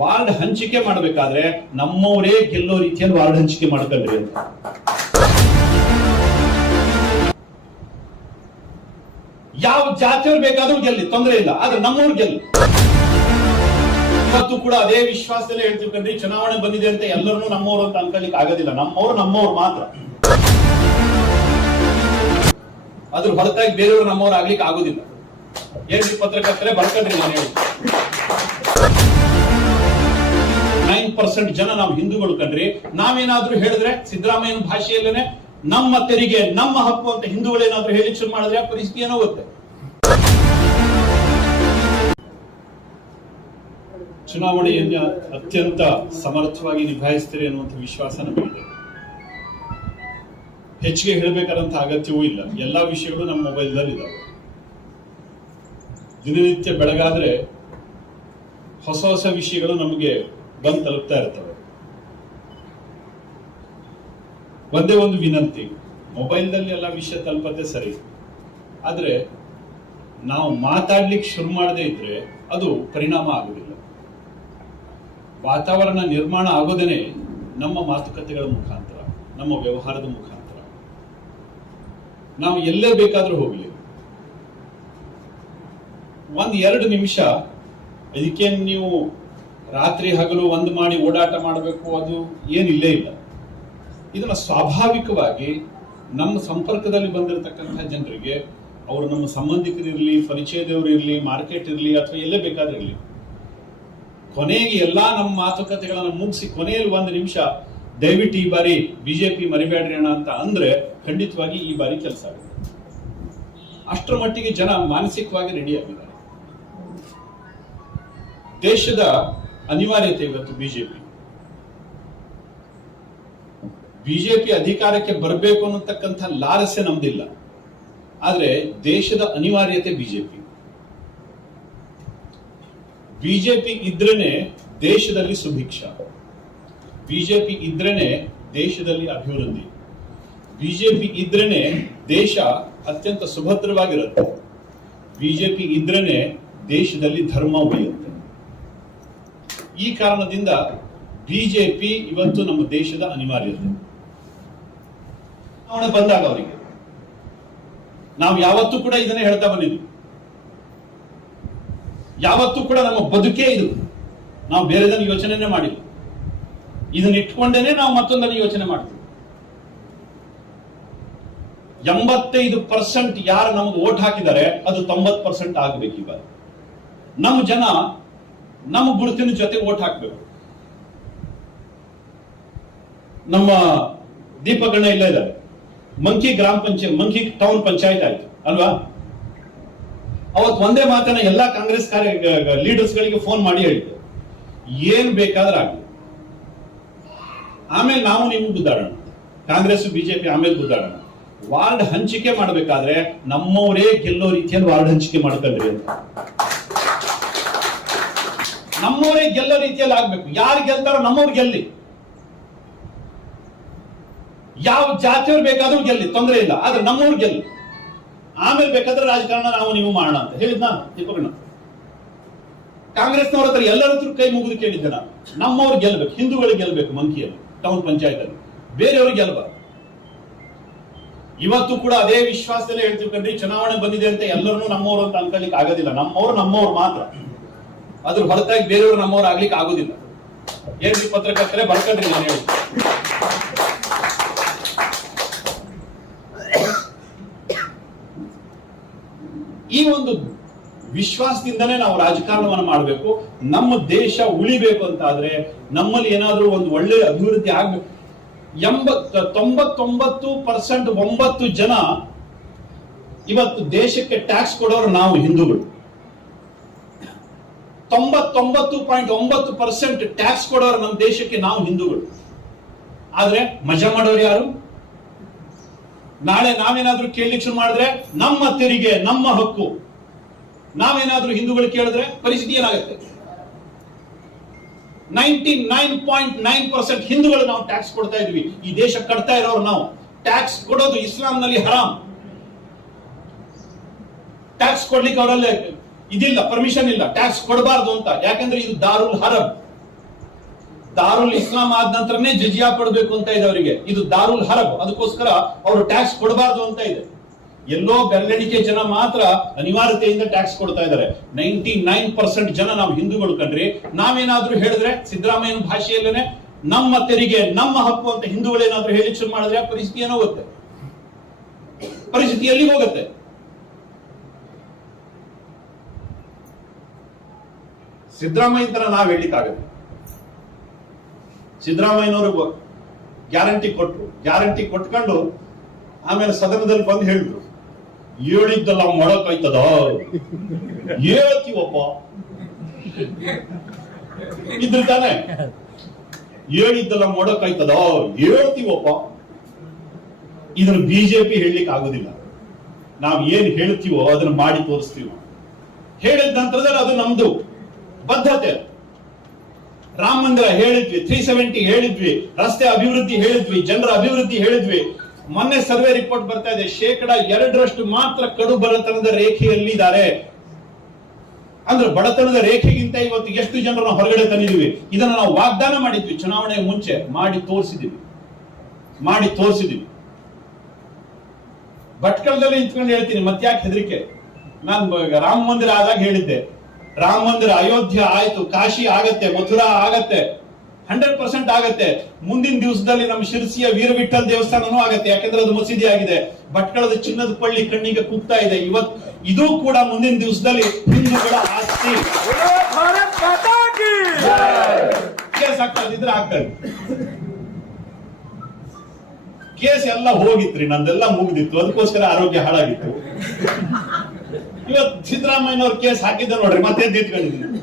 Ward ಹಂಚಿಕೆ ಮಾಡಬೇಕಾದ್ರೆ ನಮ್ಮವರೇ ಗೆಲ್ಲೋ ರೀತಿಯಲ್ಲಿ ವಾರ್ಡ್ ಹಂಚಿಕೆ ಮಾಡ್ಕೊಳ್ರಿ ಅಂತ. ಯಾವ ಜಾತಿಯವ್ರು ಬೇಕಾದ್ರೂ ಗೆಲ್ಲಿ, ತೊಂದರೆ ಇಲ್ಲ, ಆದ್ರೆ ನಮ್ಮವ್ರು ಗೆಲ್ಲಿ. ಇವತ್ತು ಕೂಡ ಅದೇ ವಿಶ್ವಾಸದಲ್ಲೇ ಹೇಳ್ತಿರ್ಕಂಡ್ರಿ, ಚುನಾವಣೆ ಬಂದಿದೆ ಅಂತ ಎಲ್ಲರನ್ನೂ ನಮ್ಮವ್ರು ಅಂತ ಅನ್ಕೊಳ್ಳಿಕ್ಕೆ ಆಗೋದಿಲ್ಲ. ನಮ್ಮವ್ರು ಮಾತ್ರ. ಅದ್ರ ಹೊರತಾಗಿ ಬೇರೆಯವರು ನಮ್ಮವ್ರು ಆಗ್ಲಿಕ್ಕೆ ಆಗೋದಿಲ್ಲ. ಏನ್ರಿ ಪತ್ರಕರ್ತರೆ, ಬರ್ಕೊಂಡ್ರಿ, ನಾನು ಹೇಳಿ 9% ಜನ ನಾವು ಹಿಂದೂಗಳು ಕಂಡ್ರಿ. ನಾವೇನಾದ್ರೂ ಹೇಳಿದ್ರೆ ಸಿದ್ದರಾಮಯ್ಯನ ಭಾಷೆಯಲ್ಲೇನೆ ನಮ್ಮ ತೆರಿಗೆ ನಮ್ಮ ಹಕ್ಕು ಅಂತ ಹಿಂದೂಗಳೇನಾದ್ರೂ ಹೇಳಿ ಶುರು ಮಾಡಿದ್ರೆ ಪರಿಸ್ಥಿತಿ ಏನಾಗುತ್ತೆ? ಚುನಾವಣೆಯನ್ನು ಅತ್ಯಂತ ಸಮರ್ಥವಾಗಿ ನಿಭಾಯಿಸ್ತೀರಿ ಅನ್ನುವಂಥ ವಿಶ್ವಾಸ ನಮಗಿದೆ. ಹೆಚ್ಚಿಗೆ ಹೇಳಬೇಕಾದಂತ ಅಗತ್ಯವೂ ಇಲ್ಲ. ಎಲ್ಲಾ ವಿಷಯಗಳು ನಮ್ಮ ಮೊಬೈಲ್ದಲ್ಲಿ ಇದಾವೆ. ದಿನನಿತ್ಯ ಬೆಳಗಾದ್ರೆ ಹೊಸ ಹೊಸ ವಿಷಯಗಳು ನಮಗೆ ಬಂದು ತಲುಪ್ತಾ ಇರ್ತವೆ. ಒಂದೇ ಒಂದು ವಿನಂತಿ, ಮೊಬೈಲ್ನಲ್ಲಿ ಎಲ್ಲ ವಿಷಯ ತಲುಪತ್ತೆ ಸರಿ, ಆದ್ರೆ ನಾವು ಮಾತಾಡ್ಲಿಕ್ಕೆ ಶುರು ಮಾಡದೇ ಇದ್ರೆ ಅದು ಪರಿಣಾಮ ಆಗುದಿಲ್ಲ. ವಾತಾವರಣ ನಿರ್ಮಾಣ ಆಗೋದೇನೆ ನಮ್ಮ ಮಾತುಕತೆಗಳ ಮುಖಾಂತರ, ನಮ್ಮ ವ್ಯವಹಾರದ ಮುಖಾಂತರ. ನಾವು ಎಲ್ಲೇ ಬೇಕಾದ್ರೂ ಹೋಗ್ಲಿ, 1-2 ನಿಮಿಷ ಇದಕ್ಕೇನು ನೀವು ರಾತ್ರಿ ಹಗಲು ಒಂದು ಮಾಡಿ ಓಡಾಟ ಮಾಡಬೇಕು, ಅದು ಏನಿಲ್ಲೇ ಇಲ್ಲ. ಇದನ್ನ ಸ್ವಾಭಾವಿಕವಾಗಿ ನಮ್ಮ ಸಂಪರ್ಕದಲ್ಲಿ ಬಂದಿರತಕ್ಕಂತಹ ಜನರಿಗೆ, ಅವರು ನಮ್ಮ ಸಂಬಂಧಿಕರಿರ್ಲಿ, ಪರಿಚಯದವರು ಇರಲಿ, ಮಾರ್ಕೆಟ್ ಇರಲಿ, ಅಥವಾ ಎಲ್ಲೇ ಬೇಕಾದ್ರೂ ಕೊನೆಗೆ ಎಲ್ಲಾ ನಮ್ಮ ಮಾತುಕತೆಗಳನ್ನ ಮುಗಿಸಿ ಕೊನೆಯಲ್ಲಿ 1 ನಿಮಿಷ ದಯವಿಟ್ಟು ಈ ಬಾರಿ ಬಿಜೆಪಿ ಮರಿಬೇಡ್ರಿ ಅಣ್ಣ ಅಂತ ಅಂದ್ರೆ ಖಂಡಿತವಾಗಿ ಈ ಬಾರಿ ಕೆಲಸ ಆಗುತ್ತೆ. ಅಷ್ಟರ ಮಟ್ಟಿಗೆ ಜನ ಮಾನಸಿಕವಾಗಿ ರೆಡಿ ಆಗಿದ್ದಾರೆ. ದೇಶದ ಅನಿವಾರ್ಯತೆ ಇವತ್ತು ಬಿಜೆಪಿ ಅಧಿಕಾರಕ್ಕೆ ಬರಬೇಕು ಅನ್ನತಕ್ಕಂಥ ಲಾಲಸೆ ನಮ್ದಿಲ್ಲ, ಆದ್ರೆ ದೇಶದ ಅನಿವಾರ್ಯತೆ ಬಿಜೆಪಿ ಇದ್ರೇನೆ ದೇಶದಲ್ಲಿ ಸುಭಿಕ್ಷ, ಬಿಜೆಪಿ ಇದ್ರೇನೆ ದೇಶದಲ್ಲಿ ಅಭಿವೃದ್ಧಿ, ಬಿಜೆಪಿ ಇದ್ರೇನೆ ದೇಶ ಅತ್ಯಂತ ಸುಭದ್ರವಾಗಿರುತ್ತೆ, ಬಿಜೆಪಿ ಇದ್ರೇನೆ ದೇಶದಲ್ಲಿ ಧರ್ಮ ಉಳಿಯುತ್ತೆ. ಈ ಕಾರಣದಿಂದ ಬಿಜೆಪಿ ಇವತ್ತು ನಮ್ಮ ದೇಶದ ಅನಿವಾರ್ಯತೆ. ಚುನಾವಣೆ ಬಂದಾಗ ಅವರಿಗೆ ನಾವು ಯಾವತ್ತೂ ಕೂಡ ಇದನ್ನೇ ಹೇಳ್ತಾ ಬಂದಿದ್ವಿ. ಯಾವತ್ತೂ ಕೂಡ ನಮ್ಮ ಬದುಕೇ ಇದು, ನಾವು ಬೇರೆದನ್ನು ಯೋಚನೆನೇ ಮಾಡಿಲ್ಲ. ಇದನ್ನ ಇಟ್ಕೊಂಡೇನೆ ನಾವು ಮತ್ತೊಂದನ್ನು ಯೋಚನೆ ಮಾಡ್ತೀವಿ. 85% ಯಾರು ನಮಗೆ ವೋಟ್ ಹಾಕಿದ್ದಾರೆ ಅದು 90% ಆಗಬೇಕು. ಇವಾಗ ನಮ್ಮ ಜನ ನಮ್ಮ ಗುರುತಿನ ಜೊತೆ ವೋಟ್ ಹಾಕಬೇಕು. ನಮ್ಮ ದೀಪಗಣ್ಣ ಇಲ್ಲ ಇದ್ದಾರೆ, ಮಂಕಿ ಮಂಕಿ ಟೌನ್ ಪಂಚಾಯತ್ ಆಯ್ತು ಅಲ್ವಾ? ಅವತ್ತು ಒಂದೇ ಮಾತನ್ನ ಎಲ್ಲಾ ಕಾಂಗ್ರೆಸ್ ಲೀಡರ್ಸ್ ಗಳಿಗೆ ಫೋನ್ ಮಾಡಿ ಹೇಳಿದ್ರು, ಏನ್ ಬೇಕಾದ್ರೆ ಆಗಲಿ, ಆಮೇಲೆ ನಾವು ನೀವು ಗುದ್ದಾಡೋಣ, ಕಾಂಗ್ರೆಸ್ ಬಿಜೆಪಿ ಆಮೇಲೆ ಗುದ್ದಾಡೋಣ. ವಾರ್ಡ್ ಹಂಚಿಕೆ ಮಾಡಬೇಕಾದ್ರೆ ನಮ್ಮವರೇ ಗೆಲ್ಲೋ ರೀತಿಯಲ್ಲಿ ವಾರ್ಡ್ ಹಂಚಿಕೆ ಮಾಡ್ಕೊಳ್ರಿ ಅಂತ. ನಮ್ಮವರೇ ಗೆಲ್ಲೋ ರೀತಿಯಲ್ಲಿ ಆಗ್ಬೇಕು. ಯಾರು ಗೆಲ್ತಾರೋ ನಮ್ಮವ್ರು ಗೆಲ್ಲಿ, ಯಾವ ಜಾತಿಯವ್ರು ಬೇಕಾದ್ರೂ ಗೆಲ್ಲಿ, ತೊಂದರೆ ಇಲ್ಲ, ಆದ್ರೆ ನಮ್ಮವ್ರು ಗೆಲ್ಲಿ. ಆಮೇಲೆ ಬೇಕಾದ್ರೆ ರಾಜಕಾರಣ ನಾವು ನೀವು ಮಾಡೋಣ ಅಂತ ಹೇಳಿದ್ನ ದೀಪಗಣ್ಣ. ಕಾಂಗ್ರೆಸ್ನವ್ರ ಹತ್ರ ಎಲ್ಲರ ಹತ್ರ ಕೈ ಮುಗಿದು ಕೇಳಿದ್ದೆ ನಾನು, ನಮ್ಮವ್ರು ಗೆಲ್ಬೇಕು, ಹಿಂದೂಗಳಿಗೆ ಗೆಲ್ಬೇಕು ಮಂಕಿಯಲ್ಲಿ ಟೌನ್ ಪಂಚಾಯತ್ ಅಲ್ಲಿ, ಬೇರೆಯವ್ರಿಗೆ ಗೆಲ್ಬಾರ್ದು. ಇವತ್ತು ಕೂಡ ಅದೇ ವಿಶ್ವಾಸದಲ್ಲೇ ಹೇಳ್ತಿರ್ಕಂಡ್ರಿ, ಚುನಾವಣೆ ಬಂದಿದೆ ಅಂತ ಎಲ್ಲರನ್ನೂ ನಮ್ಮವ್ರು ಅಂತ ಅನ್ಕೊಳ್ಳಿಕ್ಕೆ ಆಗೋದಿಲ್ಲ. ನಮ್ಮವ್ರು ಮಾತ್ರ. ಅದ್ರ ಹೊರತಾಗಿ ಬೇರೆಯವರು ನಮ್ಮವ್ರು ಆಗ್ಲಿಕ್ಕೆ ಆಗೋದಿಲ್ಲ. ಏನ್ರಿ ಪತ್ರಕರ್ತರೆ, ಬರ್ಕೊಂಡ್ರಿ, ನಾನು ಹೇಳಿ ಈ ಒಂದು ವಿಶ್ವಾಸದಿಂದನೇ ನಾವು ರಾಜಕಾರಣವನ್ನು ಮಾಡಬೇಕು. ನಮ್ಮ ದೇಶ ಉಳಿಬೇಕು ಅಂತ ಆದ್ರೆ ನಮ್ಮಲ್ಲಿ ಏನಾದ್ರೂ ಒಂದು ಒಳ್ಳೆ ಅಭಿವೃದ್ಧಿ ಆಗ್ಬೇಕು. 99% 9 ಜನ ಇವತ್ತು ದೇಶಕ್ಕೆ ಟ್ಯಾಕ್ಸ್ ಕೊಡೋರು ನಾವು ಹಿಂದೂಗಳು. 99.9% ಟ್ಯಾಕ್ಸ್ ಕೊಡೋರು ನಮ್ಮ ದೇಶಕ್ಕೆ ನಾವು ಹಿಂದೂಗಳು. ಆದ್ರೆ ಮಜಾ ಮಾಡೋರು ಯಾರು? ನಾಳೆ ನಾವೇನಾದ್ರೂ ಕೇಳಲಿಕ್ಕೆ ಶುರು ಮಾಡಿದ್ರೆ ನಮ್ಮ ತೆರಿಗೆ ನಮ್ಮ ಹಕ್ಕು, ನಾವೇನಾದ್ರೂ ಹಿಂದೂಗಳು ಕೇಳಿದ್ರೆ ಪರಿಸ್ಥಿತಿ ಏನಾಗುತ್ತೆ? 99.9% ಹಿಂದೂಗಳು ನಾವು ಟ್ಯಾಕ್ಸ್ ಕೊಡ್ತಾ ಇದ್ವಿ. ಈ ದೇಶ ಕಟ್ತಾ ಇರೋರು ನಾವು. ಟ್ಯಾಕ್ಸ್ ಕೊಡೋದು ಇಸ್ಲಾಂನಲ್ಲಿ ಹರಾಮ್. ಟ್ಯಾಕ್ಸ್ ಕೊಡ್ಲಿಕ್ಕೆ ಅವರಲ್ಲಿ ಇದಿಲ್ಲ, ಪರ್ಮಿಷನ್ ಇಲ್ಲ, ಟ್ಯಾಕ್ಸ್ ಕೊಡಬಾರ್ದು ಅಂತ. ಯಾಕಂದ್ರೆ ಇದು ದಾರುಲ್ ಹರಬ್, ದಾರುಲ್ ಇಸ್ಲಾಂ ಆದ ನಂತರನೇ ಜಜಿಯಾ ಕೊಡಬೇಕು ಅಂತ ಇದೆ ಅವರಿಗೆ. ಇದು ದಾರುಲ್ ಹರಬ್, ಅದಕ್ಕೋಸ್ಕರ ಅವರು ಟ್ಯಾಕ್ಸ್ ಕೊಡಬಾರ್ದು ಅಂತ ಇದೆ. ಎಲ್ಲೋ ಬೆರಳೆಣಿಕೆ ಜನ ಮಾತ್ರ ಅನಿವಾರ್ಯತೆಯಿಂದ ಟ್ಯಾಕ್ಸ್ ಕೊಡ್ತಾ ಇದ್ದಾರೆ. 99% ಜನ ನಾವು ಹಿಂದೂಗಳು ಕಂಡ್ರಿ. ನಾವೇನಾದ್ರೂ ಹೇಳಿದ್ರೆ ಸಿದ್ದರಾಮಯ್ಯನ ಭಾಷೆಯಲ್ಲೇನೆ ನಮ್ಮ ತೆರಿಗೆ ನಮ್ಮ ಹಕ್ಕು ಅಂತ ಹಿಂದೂಗಳೇನಾದ್ರೂ ಹೇಳಿ ಶುರು ಮಾಡಿದ್ರೆ ಪರಿಸ್ಥಿತಿ ಏನಾಗುತ್ತೆ, ಪರಿಸ್ಥಿತಿ ಎಲ್ಲಿಗೆ ಹೋಗುತ್ತೆ? ಸಿದ್ದರಾಮಯ್ಯ ತರ ನಾವ್ ಹೇಳಿಕ್ಕಾಗಲ್ಲ. ಸಿದ್ದರಾಮಯ್ಯನವರು ಗ್ಯಾರಂಟಿ ಕೊಟ್ರು, ಗ್ಯಾರಂಟಿ ಕೊಟ್ಕೊಂಡು ಆಮೇಲೆ ಸದನದಲ್ಲಿ ಬಂದು ಹೇಳಿದ್ರು, ಹೇಳಿದ್ದಲ್ಲ ಮಾಡಕ್ಕಾಯ್ತದ, ಹೇಳ್ತೀವಪ್ಪ ಇದ್ರ ತಾನೆ, ಹೇಳಿದ್ದಲ್ಲ ಮಾಡಕ್ಕಾಯ್ತದ ಹೇಳ್ತೀವಪ್ಪ. ಇದನ್ನು ಬಿಜೆಪಿ ಹೇಳಲಿಕ್ಕೆ ಆಗುದಿಲ್ಲ. ನಾವು ಏನ್ ಹೇಳ್ತೀವೋ ಅದನ್ನ ಮಾಡಿ ತೋರಿಸ್ತೀವಿ. ಹೇಳಿದ ನಂತರದಲ್ಲಿ ಅದು ನಮ್ದು ಬದ್ಧತೆ. ರಾಮ ಮಂದಿರ ಹೇಳಿದ್ವಿ, 370 ಹೇಳಿದ್ವಿ, ರಸ್ತೆ ಅಭಿವೃದ್ಧಿ ಹೇಳಿದ್ವಿ, ಜನರ ಅಭಿವೃದ್ಧಿ ಹೇಳಿದ್ವಿ. ಮೊನ್ನೆ ಸರ್ವೆ ರಿಪೋರ್ಟ್ ಬರ್ತಾ ಇದೆ, 2% ಮಾತ್ರ ಕಡು ಬಡತನದ ರೇಖೆಯಲ್ಲಿ ಇದ್ದಾರೆ. ಅಂದ್ರೆ ಬಡತನದ ರೇಖೆಗಿಂತ ಇವತ್ತು ಎಷ್ಟು ಜನರನ್ನ ಹೊರಗಡೆ ತಂದಿದ್ದೀವಿ. ಇದನ್ನ ನಾವು ವಾಗ್ದಾನ ಮಾಡಿದ್ವಿ ಚುನಾವಣೆಯ ಮುಂಚೆ, ಮಾಡಿ ತೋರಿಸಿದೀವಿ. ಭಟ್ಕಳದಲ್ಲಿ ನಿಂತ್ಕೊಂಡು ಹೇಳ್ತೀನಿ, ಮತ್ತ್ಯಾಕೆ ಹೆದರಿಕೆ? ನಾನು ರಾಮ ಮಂದಿರ ಆದಾಗ ಹೇಳಿದ್ದೆ, ರಾಮ ಮಂದಿರ ಅಯೋಧ್ಯ ಆಯ್ತು, ಕಾಶಿ ಆಗತ್ತೆ, ಮಥುರಾ ಆಗತ್ತೆ, 100% ಆಗತ್ತೆ. ಮುಂದಿನ ದಿವಸದಲ್ಲಿ ನಮ್ಮ ಶಿರಸಿಯ ವೀರವಿಠಲ್ ದೇವಸ್ಥಾನನೂ ಆಗತ್ತೆ, ಯಾಕಂದ್ರೆ ಅದು ಮಸೀದಿ ಆಗಿದೆ. ಭಟ್ಕಳದ ಚಿನ್ನದ ಪಳ್ಳಿ ಕಣ್ಣಿಗೆ ಕುಗ್ತಾ ಇದೆ. ಇದು ಕೂಡ ಮುಂದಿನ ದಿವಸದಲ್ಲಿ ಹಿಂದೂಗಳ ಆಸ್ತಿ. ಕೇಸ್ ಆಗ್ತದಿದ್ರೆ ಆಗ್ತದೆ. ಕೇಸ್ ಎಲ್ಲ ಹೋಗಿತ್ರಿ, ನಂದೆಲ್ಲ ಮುಗಿದಿತ್ತು, ಅದಕ್ಕೋಸ್ಕರ ಆರೋಗ್ಯ ಹಾಳಾಗಿತ್ತು. ಇವತ್ತು ಸಿದ್ದರಾಮಯ್ಯನವ್ರ ಕೇಸ್ ಹಾಕಿದ್ದ ನೋಡ್ರಿ, ಮತ್ತೆ ನಿಂತ್ಕೊಂಡಿದ್ದೀನಿ.